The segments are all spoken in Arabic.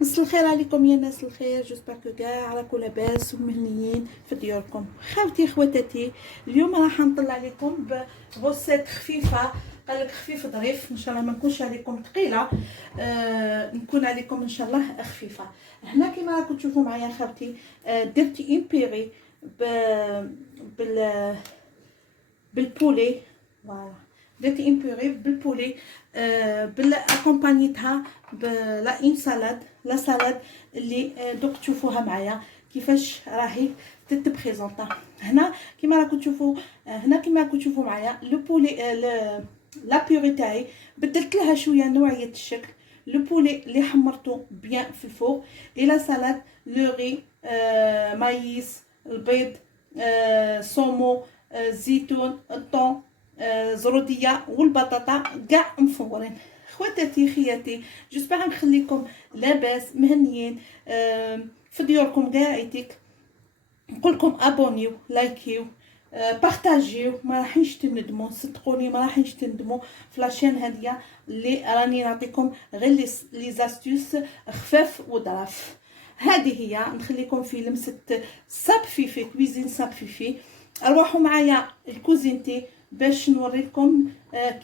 مساء الخير عليكم يا ناس الخير. جوسبر كو كاع راكم لاباس ومهنيين في ديوركم. خاوتي خواتاتي، اليوم راح نطلع عليكم بغوسيت خفيفه. قالك خفيف ظريف، ان شاء الله ما نكونش عليكم ثقيله، نكون عليكم ان شاء الله خفيفه. هنا كيما راكم تشوفوا معايا خاوتي، درتي اون بيري بالبولي. فوالا درتي اون بيري بالبولي، بالاكومبانيتها بلا اون سالاد. لا سالاد اللي دوك تشوفوها معايا كيفاش راهي تتبريزونطا. هنا كيما راكم تشوفوا معايا لو بولي، لا بيوري تاعي بدلت لها شويه نوعيه الشكل. لو بولي اللي حمرته بيان في الفوق، اي لا سالاد لو ري، مايس، البيض، صومو، الزيتون، الطون، زروديه والبطاطا كاع مفورين. خواتاتي خياتي، جيسبر نخليكم لاباس مهنيين في ديوركم كاع عيتك. نقولكم ابونيو، لايكيو، بارطاجيو، ما راحينش تندموا، صدقوني ما راحينش تندموا في لاشين هاديه اللي راني نعطيكم غير لي زاستوس خفاف وظراف. هذه هي نخليكم في لمسه صاب فيفي، كويزين صاب فيفي. روحوا معايا الكوزينتي باش نوريكم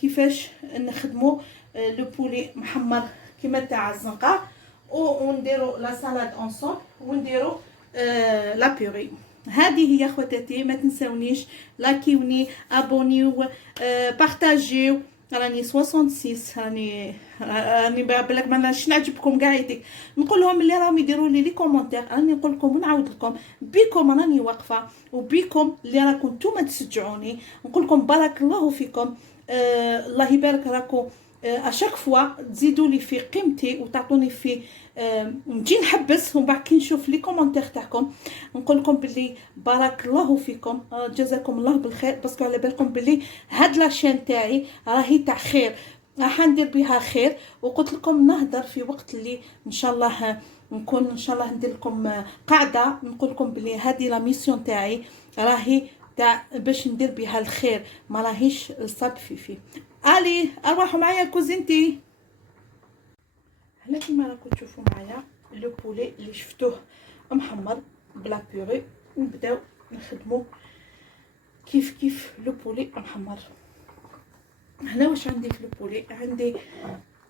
كيفاش نخدموا لو بولي محمر كيما تاع الزنقه، ونديروا لا سالاد اونصومبل، ونديروا لا بيوري. هذه هي خواتاتي، ما تنساونيش لايكيوني، ابونيو، بارطاجيو. راني 66، راني بالك ما نعرفش نعجبكم كاع يديك. نقول لهم اللي راهم يديروا لي كومونتير، راني نقول لكم ونعاود لكم بكم راني واقفه، وبكم اللي راكم نتوما تشجعوني. نقول لكم بارك الله فيكم، الله يبارك راكم اشاك فوا تزيدوا لي في قيمتي وتعطوني في نجي نحبس ومن بعد كي نشوف لي كومونتير تاعكم نقول لكم باللي بارك الله فيكم، جزاكم الله بالخير. باسكو على بالكم باللي هاد لاشين تاعي راهي تاع خير، راح ندير بها خير. وقلت لكم نهضر في وقت اللي ان شاء الله نكون ان شاء الله ندير لكم قاعده نقول لكم بلي هذه لا ميسيون تاعي راهي تاع باش ندير بها الخير، ما راهيش الصاب فيفي. الي اروحوا معايا كوزينتي. هنا كيما راكم تشوفوا معايا لو بولي اللي شفتوه محمر بلا بيوري، نبداو نخدمو كيف لو بولي محمر. هنا واش عندي في لو بولي؟ عندي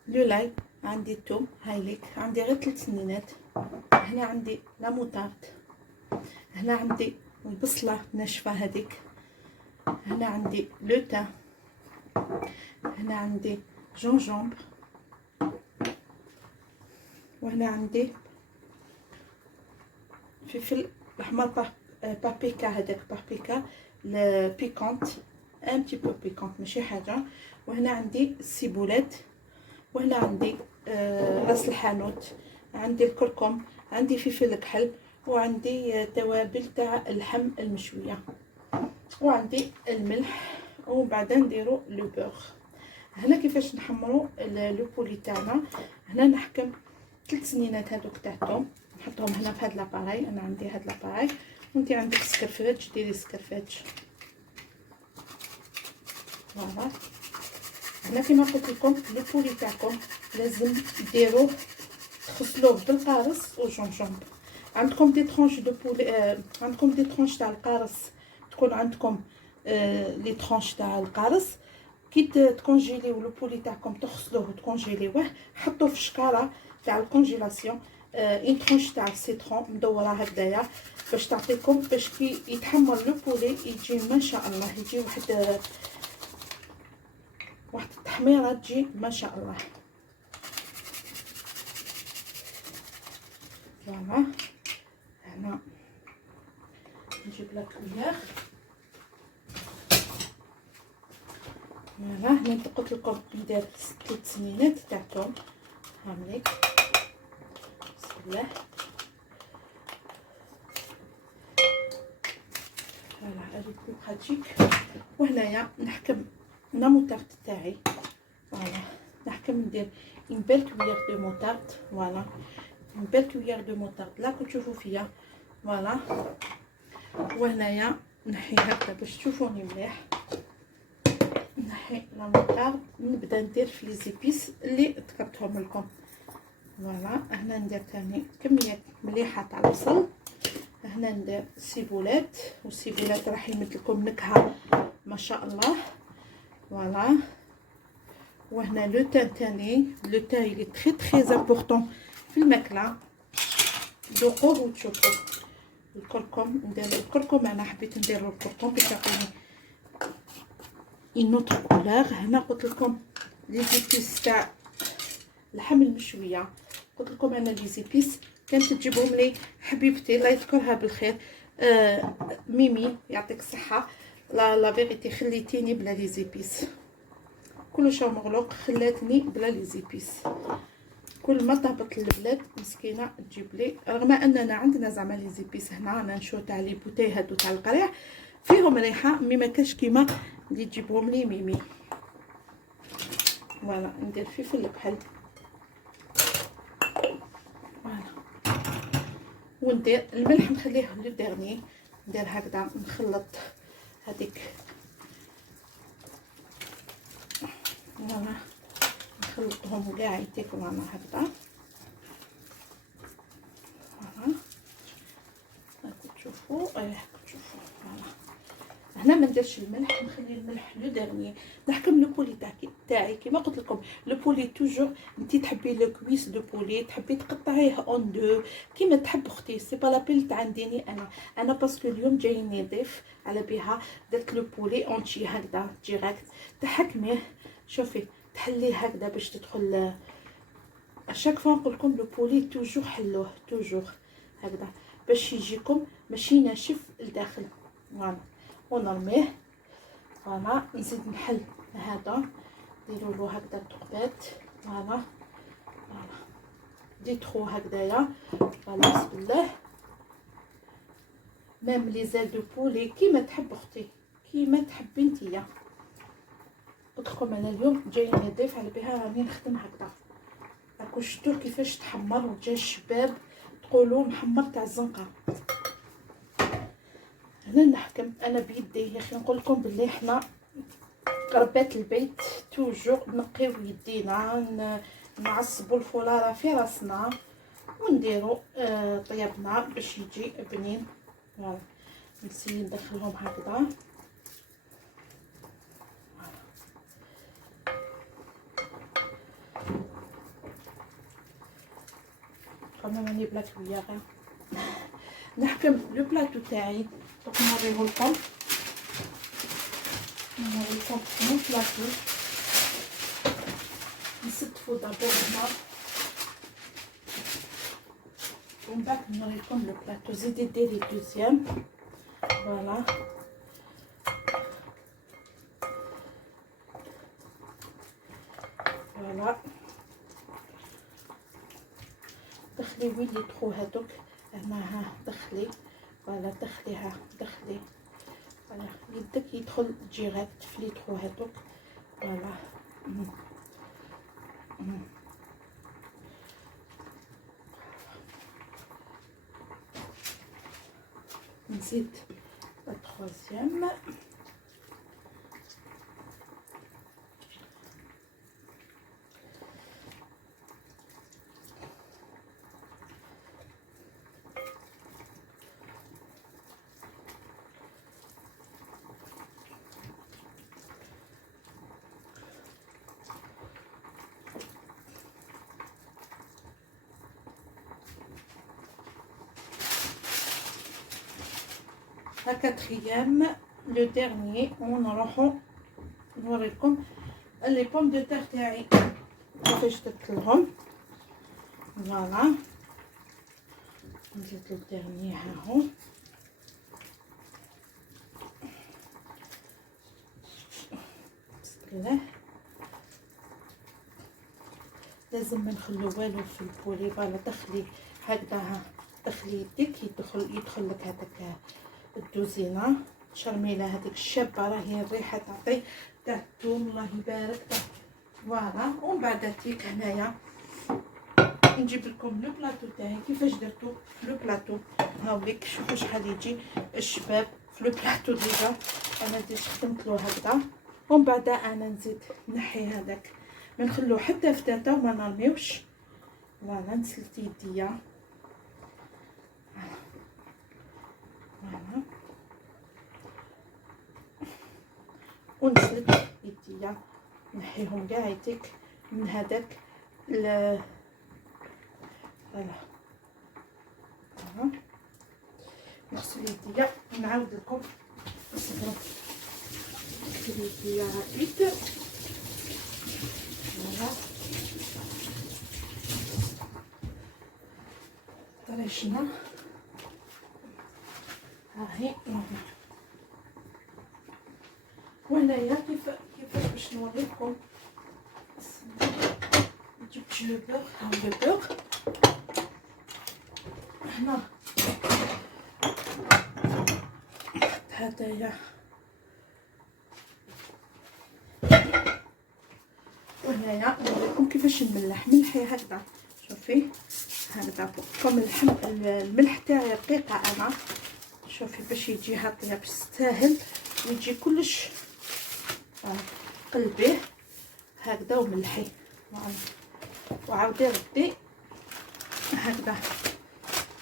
لو لاي، عندي الثوم هايليك، عندي غير 3 سنينات. هنا عندي لا موطارد، هنا عندي البصله ناشفه هذيك، هنا عندي لو تان، هنا عندي جونجومبر، وهنا عندي فلفل احمر بابريكا، هذاك بابريكا بيكونت، ان تي بو بيكونت ماشي حاجه. وهنا عندي السيبولات، وهنا عندي راس الحانوت، عندي الكركم، عندي فلفل الكحل، وعندي توابل تاع اللحم المشويه، وعندي الملح. وبعدين نديرو لو بور. هنا كيفاش نحمروا لو بولي تاعنا. هنا نحكم 3 سنينات هذوك تاع الثوم، نحطهم هنا في هاد لاباراي. انا عندي هاد لاباراي، وانت عندك سكرفاج ديري سكرفاج. فوالا هنا كيما قلت لكم لو بولي تاعكم لازم ديروه تغسلوه بالقارص وجونجومب. عندكم دي طرونش دو بولي، عندكم دي طرونش تاع القارص، تكون عندكم لي طرونش تاع القارص. كي تكونجيليو لو بولي تاعكم تغسلوه وتكونجيليوه، حطوه في شكاره تاع الكونجيلاسيون. اون طرونش تاع السيترون مدوره هكذايا باش تعطيكم، باش كي يتحمر لو بولي يجي ما شاء الله، يجي واحد التحميره تجي ما شاء الله. فوالا هنا نجيب لك كويير. فوالا هنا قلت لكم ندير 3 سنينات تاع الثوم هامليك. بسم الله. فوالا هذه بلو براتيك. وهنايا نحكم لا موطارد تاعي. فوالا نحكم ندير اون بيل كويير دو موطارد. فوالا اون بيل كويير دو موطارد لا تشوفوا فيا. فوالا وهنايا نحي هكذا باش تشوفوني مليح. نحي لا موطارد، نبدا ندير في لي زيبيس اللي ذكرتهم لكم. فوالا. هنا ندير ثاني كميه مليحه تاع البصل. هنا ندير السيبولات، والسيبولات راح يمد لكم نكهه ما شاء الله. فوالا. وهنا لو تان تاني، لو تان اللي تري تري امبورطون في الماكله، ذوقوه وتشوفوه. الكركم، ندير الكركم، انا حبيت ندير الكركم باش يعطيني اون اوتر كولور. هنا قلت لكم لي زيبيس تاع اللحم المشويه، قلت لكم انا لي زيبيس كانت تجيبهم لي حبيبتي الله يذكرها بالخير، ميمي يعطيك الصحه. لا فيغيتي خليتيني بلا لي زيبيس، كلش مغلوق، خلاتني بلا لي زيبيس. كل ما تهبط للبلاد مسكينه تجيب لي، رغم اننا عندنا زعما لي زيبيس هنا، انا نشوف تاع لي بوتي هادو تاع القريع فيهم ريحه، مي ما كاش كيما اللي تجيبهم لي ميمي. فوالا. ندير فلفل بحال، فوالا. وندير الملح نخليه لو ديرني، ندير هكذا نخلط هذيك، فوالا، نخلطهم كاع يتاكلوا معنا هكذا. فوالا راكم تشوفوا، راكم تشوفوا. فوالا. هنا ما نديرش الملح، نخلي الملح لو ديرني. نحكم لو بولي تاعي كيما قلت لكم، لو بولي توجور انتي تحبي لو كويس دو بولي، تحبي تقطعيه اون دو كيما تحب اختي، سي با لابيل تاع عنديني انا باسكو اليوم جايني ضيف على بها، درت لو بولي اونتي هكذا ديريكت، تحكميه. شوفي تحليه هكذا باش تدخل اشاك فوا. نقول لكم لو بولي توجور حلوه، توجور هكذا باش يجيكم ماشي ناشف لداخل. فوالا. ونرميه. فوالا. نزيد نحل هذا، نديروا له هكذا تقبات. فوالا. فوالا ديترو هكذايا. فوالا. بسم الله. ميم لي زال دو بولي كيما تحب اختي، كيما تحبي نتيا. قلت لكم انا اليوم جايني ضيف على بها راني نخدم هكذا. راكو شفتوا كيفاش تحمر وجا الشباب تقولوا محمر تاع الزنقه. هنا نحكم انا بيدي يا اخي، نقول لكم باللي حنا ربات البيت توجور نقيو يدينا، نعصبوا الفولاره في راسنا ونديروا طيابنا باش يجي بنين. فوالا. نسي ندخلهم هكذا. كما ماني بلا كويه غير نحكم لو بلاطو تاعي. دوك نوريه لكم، نوريه لكم مو بلاطو. نستفو دابور النار ومن بعد نوري لكم لو بلاطو. زيدي ديري دوزيام. فوالا. فوالا. دخلي وين لي تخو هادوك هنا، ها دخلي. فوالا. دخليها، دخلي. فوالا. يدك يدخل ديريكت في لي تخو هادوك. فوالا. نزيد لا تروازيام. لا كاتريام لو ديرني، ونروحو نوريكم لي بوم دو تير تاعي كيفاش درت لهم. فوالا. نزيد لو ديرني ها هو. بسم الله. لازم ما نخلو والو في البولي. فوالا. دخلي هكذا، ها دخلي يديك يدخل لك هذاك الدوزينه. شرميله هذيك الشابه راهي الريحه تعطي تاع الثوم الله يبارك. فوالا. ومن بعد تيك هنايا نجيب لكم لو بلاطو تاعي كيفاش درتو. لو بلاطو هاوليك، شوفوا شحال يجي الشباب في لو بلاطو. ديجا انا خدمت له هكذا، ومن بعد انا نزيد نحي هذاك، ما نخلو حتى فتاته وما نرميوش. فوالا نسلت يديا فوالا ونسلت يديا نحيهم كاع يديك من هذاك فوالا نغسل يديا ونعاود لكم نصبروا يديا عيد فوالا طريشنا هاهي وهنايا كيفاش باش نوريكم جبت لو بوغ ها لو بوغ هنا هدايا وهنايا نوريكم كيفاش نملح ملحي هكذا شوفي هكذا كم الملح تاعي رقيقه انا شوفي باش يجيها طياب يستاهل ويجي كلش قلبيه هكذا وملحي وعاودي ردي هكذا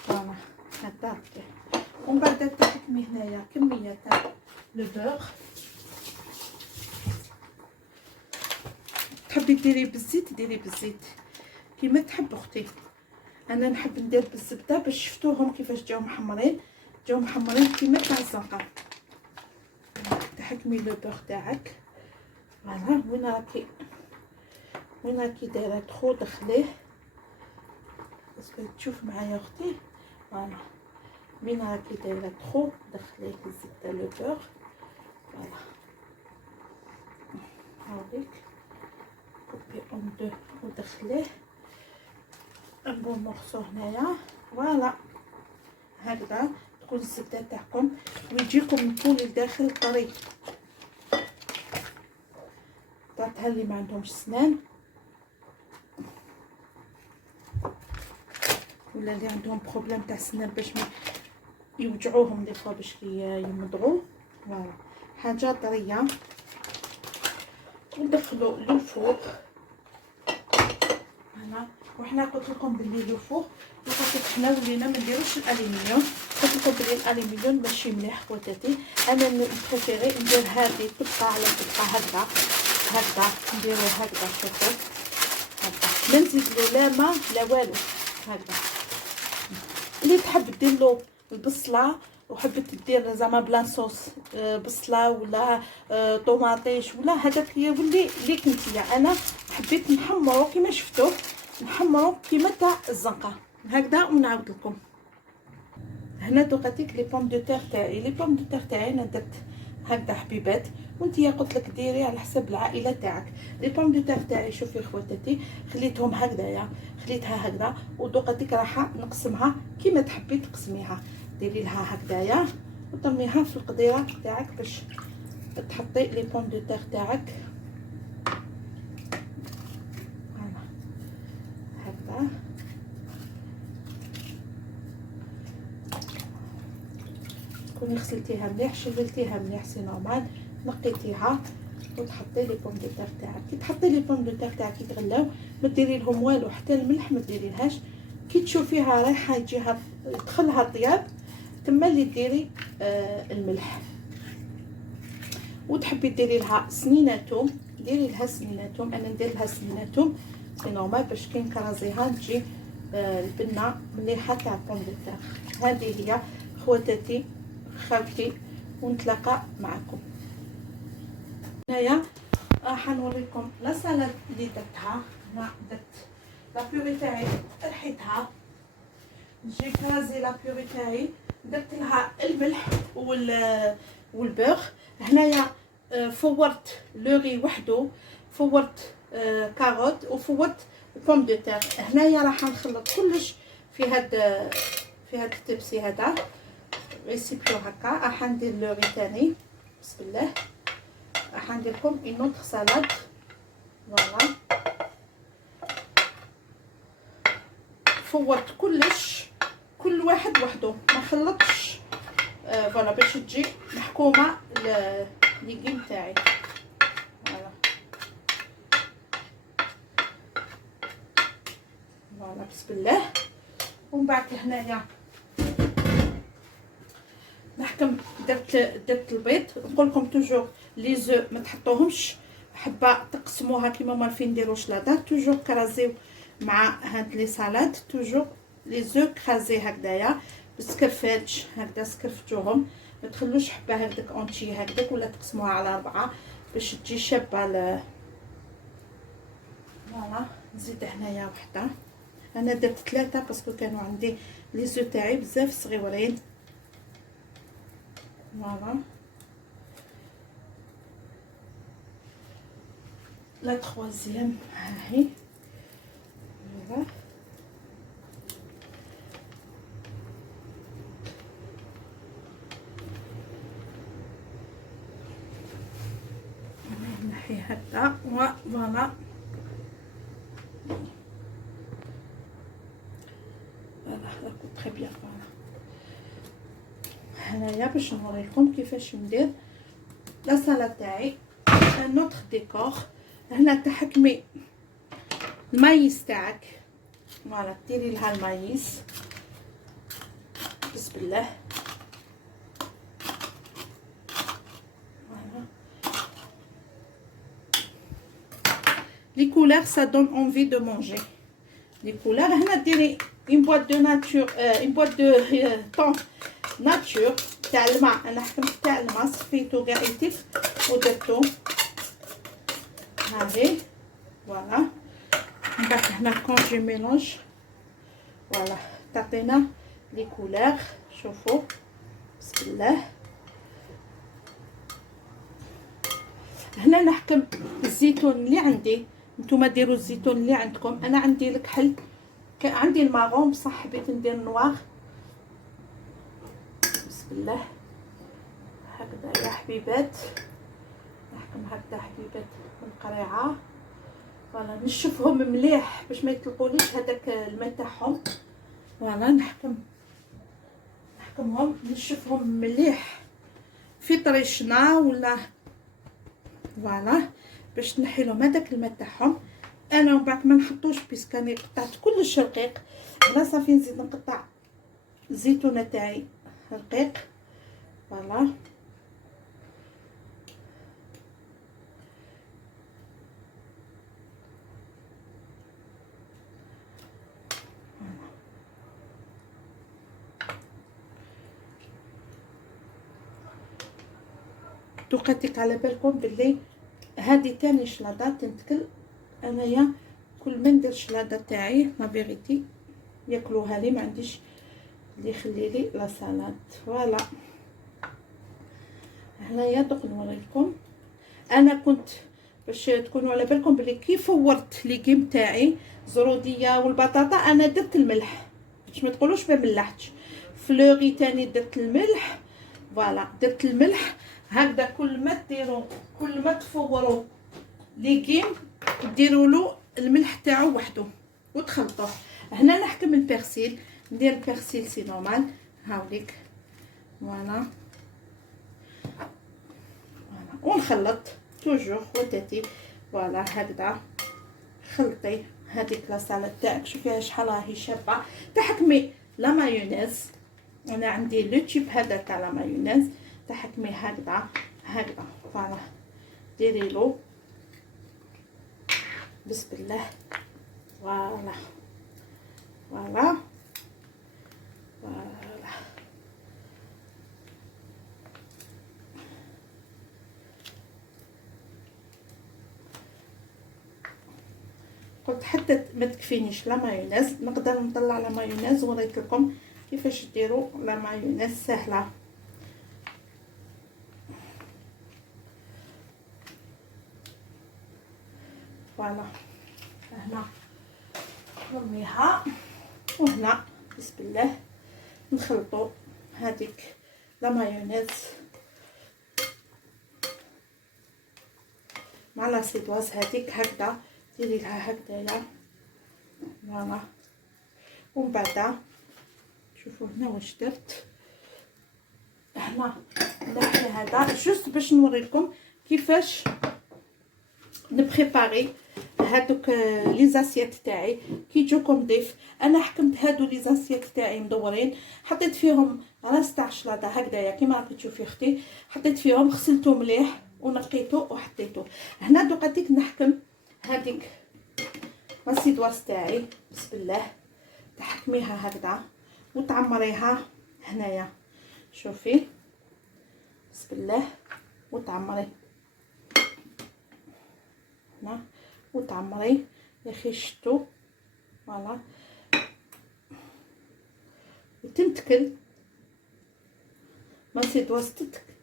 فوالا هكذا ردي ومن بعد تحكمي هنايا كميه تاع لو بوغ تحبي ديري بالزيت ديري بالزيت كيما تحب اختي انا نحب ندير بالزبده باش شفتوهم كيفاش جاو محمرين كيما تاع الزنقه تحكمي لو بوغ تاعك فوالا وين راكي دايره تخو دخليه باسكو تشوف معايا اختي فوالا وين راكي دايره تخو دخليه الزبده لو بوغ فوالا هاوليك كوبي اون دو ودخليه ان بون مورسو هنايا فوالا هكذا تكون الزبده تاعكم ويجيكم البولي لداخل طري تعطيها اللي ما عندهمش سنان ولا اللي عندهم بروبليم تاع السنان باش ما يوجعوهم دي فوا باش يمضغوا فوالا حاجه طريه وندخلوا للفوق هنا وحنا قلت لكم باللي للفوق لقيت حنا ولينا ما نديروش الالومنيوم قلت لكم بلي الالومنيوم ماشي مليح خواتاتي انا بريفيري ندير هذه تبقى على تبقى هكذا نديرو هكذا شوفوا هكذا ما نزيدلو لا ما لا والو هكذا اللي تحب دير له البصله وحبت دير زعما بلا صوص بصله ولا طوماطيش ولا هذاك يولي ليك نتيا انا حبيت نحمرو كيما شفتوا نحمرو كيما تاع الزنقه هكذا ونعاود لكم هنا دوقاتيك لي بوم دو تير تاعي انا درت هكذا حبيبات وانتي قلت لك ديري على حسب العائله تاعك لي بوم دو تير تاعي شوفي خواتاتي خليتهم هكذايا خليتها هكذا ودوقاتيك راح نقسمها كيما تحبي تقسميها ديري لها هكذايا وطميها في القديره تاعك باش تحطي لي بوم دو تير تاعك هكذا تكوني غسلتيها مليح شللتيها مليح سي نورمال نقيتيها وتحطي لي بوم دو تير تاعك كي تحطي لي بوم دو تير تاعك يتغلاو ما ديري لهم والو حتى الملح ما ديريلهاش كي تشوفيها رايحه يجيها يدخلها طياب تما اللي ديري الملح وتحبي ديري لها سنيناتهم ديري لها سنيناتهم انا ندير لها سنيناتهم سي نورمال باش كي نكرازيها تجي البنه مليحه تاع بوم دو تير هذه هي خواتاتي خاوتي ونتلاقى معكم هنايا راح نوريكم لا سالاد اللي درتها هنا درت لا بيوري تاعي رحيتها نجي كرازي لا بيوري تاعي درت لها الملح والبوغ هنايا فورت لوري وحده فورت كاروت وفورت بوم دو تير هنايا راح نخلط كلش في هاد التبسي هذا ريسيبيو هكا راح ندير لوري تاني بسم الله راح ندير لكم اون اوتر سالاد فوالا فورت كلش كل واحد وحده ما خلطش فوالا باش تجي محكومه ليغيم تاعي فوالا فوالا بسم الله. ومن بعد هنايا نحكم درت البيض. نقول لكم توجور لي زو ما تحطوهمش حبه تقسموها كيما ما فين نديرو شلاضه، توجور كرازيو مع هاد لي سالاد، توجور لي زو كرازي هكذايا بالسكرفاج هكذا سكرفتوهم، ما تخلوش حبه هكذاك اونتي هكذاك، ولا تقسموها على 4 باش تجي شابه فوالا. نزيد هنايا وحده، انا درت 3 باسكو كانوا عندي لي زو تاعي بزاف صغيورين. فوالا لا تخوازيام هاهي فوالا. نحي هكذا فوالا. راكو تري بيان. فوالا هنايا باش نوريكم كيفاش ندير لا سالاد تاعي. نوتر ديكور هنا تحكمي المايس تاعك، فوالا ديري لها المايس بسم الله. فوالا لي كولور سا دون انفي دو مانجي. لي كولور هنا ديري اون بواط دو ناتور، اون بواط دو طون ناتور تاع الماء. انا حكمت تاع الماء صفيتو كاع يتف ودرتو هذه فوالا. من بعد هنا كونجي ميلونج فوالا تعطينا لي كولور. شوفوا بسم الله. هنا نحكم الزيتون اللي عندي، نتوما ديروا الزيتون اللي عندكم. انا عندي الكحل، عندي الماغون بصح حبيت ندير نوار. بسم الله هكذا يا حبيبات، نحكم هكذا حبيبات القريعه فوالا. نشوفهم مليح باش ما يطلقوليش هذاك الماء تاعهم. فوالا نحكمهم نشوفهم مليح في طريشنا ولا فوالا باش نحي لهم هذاك الماء تاعهم. انا ومن بعد ما نحطوش بيسك راني قطعت كلش رقيق. هنا صافي نزيد نقطع الزيتونه تاعي رقيق فوالا. توقيتك على بالكم باللي هذه تاني شلاضه تنتكل. انايا كل ما ندير شلاضه تاعي لا فيغيتي ياكلوها لي، ما عنديش اللي يخلي لي لا سالاد. فوالا هنايا دوك نوريكم. انا كنت باش تكونوا على بالكم بلي كي فورت ليغيم تاعي زروديه والبطاطا انا درت الملح باش ما تقولوش ما ملحتش. فلوري تاني درت الملح فوالا. درت الملح هكذا. كل ما ديروا كل ما تفوروا ليغيم ديروا له الملح تاعو وحده وتخلطوه. هنا نحكم البرسيل، ندير البرسيل سي نورمال هاوليك فوالا. ونخلط توجور وتاتي فوالا هكذا. خلطي هذيك لا سالاد تاعك، شوفيها شحال راهي شابه. تحكمي لا مايونيز، انا عندي لو تيب هذا تاع لا مايونيز. تحكمي هكذا هكذا فوالا. ديري له بسم الله فوالا فوالا فوالا. قلت حتى ما تكفينيش لا مايونيز، نقدر نطلع لا مايونيز وريت لكم كيفاش ديروا لا مايونيز سهله. فوالا هنا نرميها وهنا بسم الله نخلطوا هذيك لا مايونيز مع لا سيدواز هذيك هكذا. ديري لها هكذايا فوالا. ومن بعد شوفوا هنا واش درت. هنا نحي هذا جوست باش نوريكم كيفاش نبريباري هادوك لي زاسيات تاعي كي يجوكم ضيف. انا حكمت هادو لي زاسيات تاعي مدورين، حطيت فيهم راس تاع شلاضه هكذايا كيما راكي تشوفي اختي، حطيت فيهم غسلته مليح ونقيته وحطيته هنا. دوقاتيك نحكم هذيك السيدواس تاعي، بسم الله تحكميها هكذا وتعمريها هنايا، شوفي بسم الله وتعمري هنا وتعمري يا اخي شتو فوالا وتمتكل ما سيدواس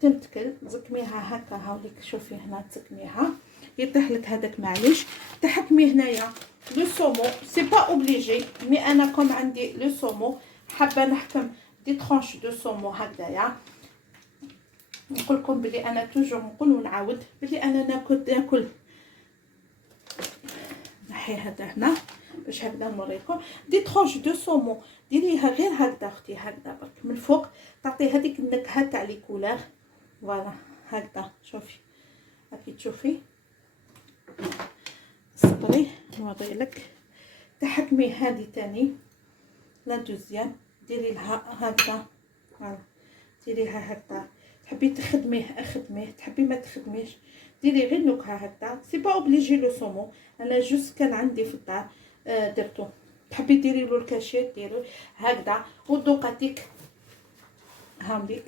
تمتكل. زكميها هكا هاوليك شوفي هنا تسكميها يطيح لك هذاك معليش. تحكمي هنايا لو سومو سي با اوبليجي مي انا كوم عندي لو سومو حابه نحكم دي ترونش دو سومو هكذايا. نقول لكم بلي انا توجور نقول ونعاود بلي انا ناكل نحي هذا هنا باش هكذا نوريكم دي ترونش دو سومو. ديريها غير هكذا اختي هكذا برك من الفوق تعطي هذيك النكهه تاع لي كولور فوالا هكذا. شوفي راكي تشوفي صبري نوري لك. تحكمي هذه تاني لا دوزيام ديري لها هكذا فوالا ديريها هكذا. تحبي تخدميه اخدميه، تحبي ما تخدميش ديري غير نكهه هكذا. سي با اوبليجي لو سومو انا جوست كان عندي في الدار درتو. تحبي ديري له الكاشير ديري هكذا. ودوقاتيك هامليك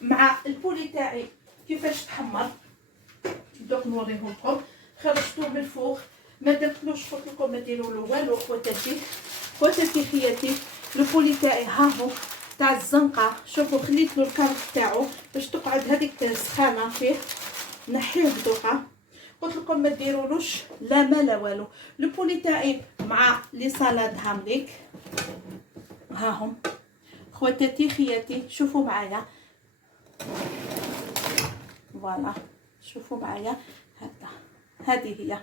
مع البولي تاعي كيفاش تحمر دوك نوريه لكم. خرجتو من الفوق ما درتلوش، قلت لكم ما ديروا له والو. خواتاتي خياتي البولي تاعي ها هو تاع الزنقه. شوفوا خليت له الكارت تاعو باش تقعد هذيك السخانه فيه، نحيه بدوقه. قلت لكم ما ديرولوش لا ما لا والو. لو بولي تاعي مع لي سالاد هامليك ها هم خواتاتي خياتي شوفوا معايا فوالا شوفوا معايا هكذا. هذه هي